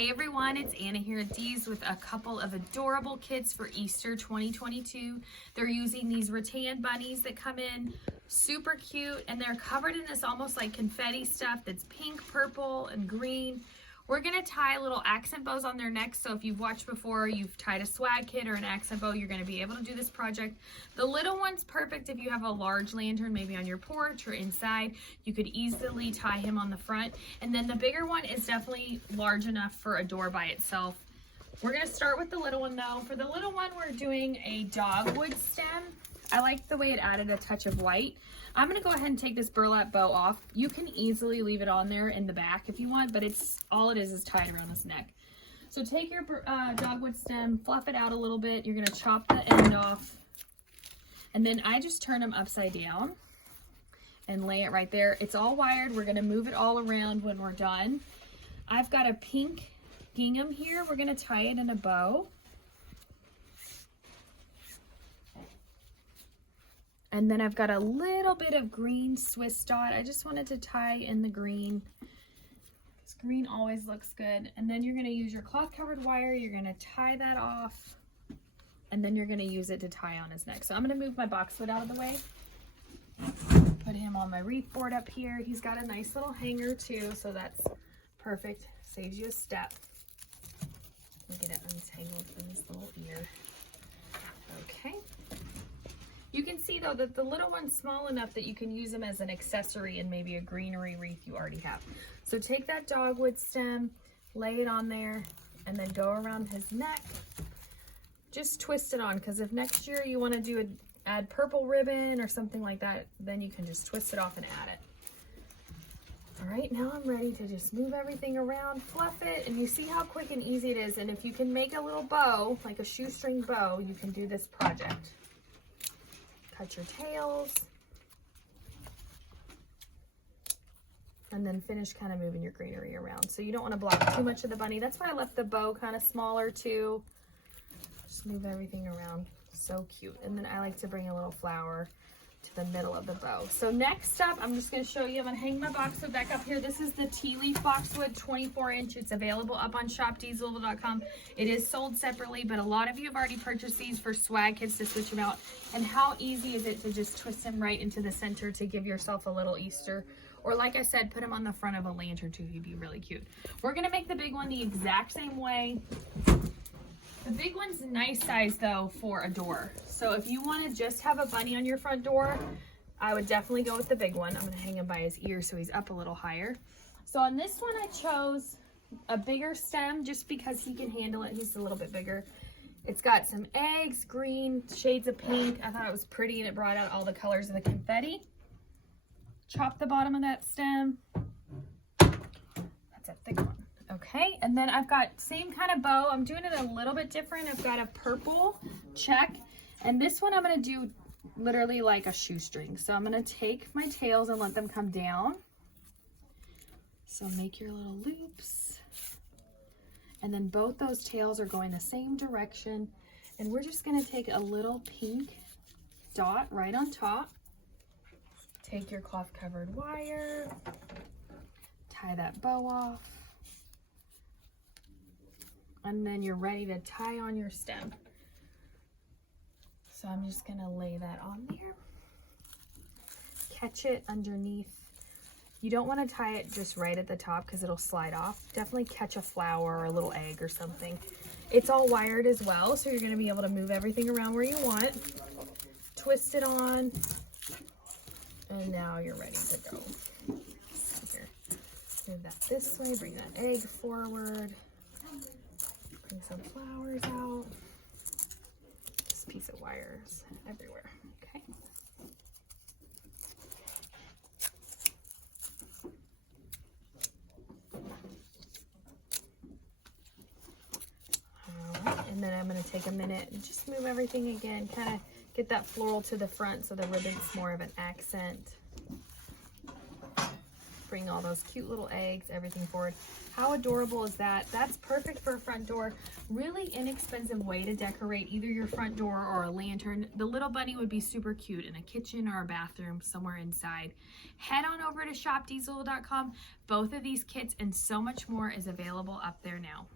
Hey everyone, it's Anna here at Dee's with a couple of adorable kits for Easter 2022. They're using these rattan bunnies that come in super cute, and they're covered in this almost like confetti stuff that's pink, purple, and green. We're gonna tie little accent bows on their necks, so if you've watched before, you've tied a swag kit or an accent bow, you're gonna be able to do this project. The little one's perfect if you have a large lantern, maybe on your porch or inside. You could easily tie him on the front. And then the bigger one is definitely large enough for a door by itself. We're gonna start with the little one though. For the little one, we're doing a dogwood stem. I like the way it added a touch of white. I'm gonna go ahead and take this burlap bow off. You can easily leave it on there in the back if you want, but all it is tied around this neck. So take your dogwood stem, fluff it out a little bit. You're gonna chop the end off. And then I just turn them upside down and lay it right there. It's all wired. We're gonna move it all around when we're done. I've got a pink gingham here. We're gonna tie it in a bow. And then I've got a little bit of green Swiss dot. I just wanted to tie in the green, because green always looks good. And then you're gonna use your cloth covered wire. You're gonna tie that off, and then you're gonna use it to tie on his neck. So I'm gonna move my box lid out of the way. Put him on my reef board up here. He's got a nice little hanger too, so that's perfect. Saves you a step. Let me get it untangled from his little ear. Okay. You can see though that the little one's small enough that you can use them as an accessory in maybe a greenery wreath you already have. So take that dogwood stem, lay it on there, and then go around his neck. Just twist it on, because if next year you want to add purple ribbon or something like that, then you can just twist it off and add it. All right, now I'm ready to just move everything around, fluff it, and you see how quick and easy it is. And if you can make a little bow, like a shoestring bow, you can do this project. Cut your tails, and then finish kind of moving your greenery around. So you don't want to block too much of the bunny. That's why I left the bow kind of smaller too. Just move everything around. So cute. And then I like to bring a little flower to the middle of the bow. So next up, I'm just going to show you. I'm going to hang my boxwood back up here. This is the tea leaf boxwood, 24-inch. It's available up on shopdeeslouisville.com. It is sold separately, but a lot of you have already purchased these for swag kits to switch them out. And how easy is it to just twist them right into the center to give yourself a little Easter? Or like I said, put them on the front of a lantern too. He'd be really cute. We're going to make the big one the exact same way. The big one's a nice size though for a door. So if you want to just have a bunny on your front door, I would definitely go with the big one. I'm going to hang him by his ear so he's up a little higher. So on this one I chose a bigger stem just because he can handle it. He's a little bit bigger. It's got some eggs, green, shades of pink. I thought it was pretty and it brought out all the colors of the confetti. Chop the bottom of that stem. That's a thick one. Okay, and then I've got same kind of bow. I'm doing it a little bit different. I've got a purple check, and this one I'm going to do literally like a shoestring. So I'm going to take my tails and let them come down. So make your little loops, and then both those tails are going the same direction, and we're just going to take a little pink dot right on top. Take your cloth covered wire, tie that bow off, and then you're ready to tie on your stem. So I'm just gonna lay that on there. Catch it underneath. You don't want to tie it just right at the top because it'll slide off. Definitely catch a flower or a little egg or something. It's all wired as well, so you're gonna be able to move everything around where you want. Twist it on, and now you're ready to go. So here, move that this way, bring that egg forward. Bring some flowers out. This piece of wire is everywhere. Okay. All right, and then I'm going to take a minute and just move everything again, kind of get that floral to the front so the ribbon's more of an accent. bring all those cute little eggs, everything forward. How adorable is that? That's perfect for a front door. Really inexpensive way to decorate either your front door or a lantern. The little bunny would be super cute in a kitchen or a bathroom somewhere inside. Head on over to shopdiesel.com. Both of these kits and so much more is available up there now.